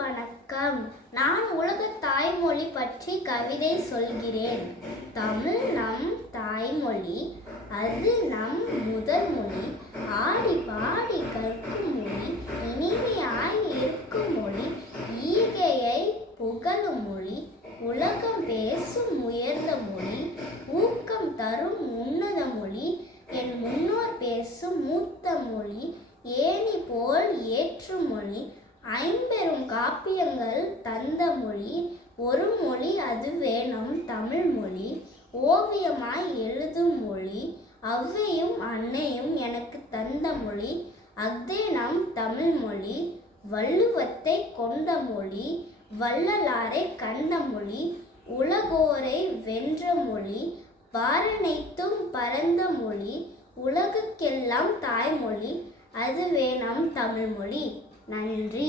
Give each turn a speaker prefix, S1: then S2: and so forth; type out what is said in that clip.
S1: வணக்கம். நான் உலக தாய்மொழி பற்றி கவிதை சொல்கிறேன். தமிழ் நம் தாய்மொழி அது நம் முதல் மொழி ஆடி பாடி கற்கும் மொழி இனிமையாய் இருக்கும் மொழி. ஈகையை புகழும் மொழி உலகம் பேசும் உயர்ந்த மொழி. ஊக்கம் தரும் உன்னத மொழி என் முன்னோர் பேசும் மூத்த மொழி. ஏணி போல் ஏற்றும் மொழி ஐம்பெரும் காப்பியங்கள் தந்த மொழி ஒரு மொழி அதுவே நம் தமிழ் மொழி ஓவியமாய் எழுதும் மொழி அவ்வையும் அன்னையும் எனக்கு தந்த மொழி அஃதே நம் தமிழ் மொழி வள்ளுவத்தை கொண்ட மொழி வள்ளலாரை கண்ட மொழி உலகோரை வென்ற மொழி வாரனைத்தும் பரந்த மொழி உலகுக்கெல்லாம் தாய்மொழி அதுவே நம் தமிழ்மொழி நன்றி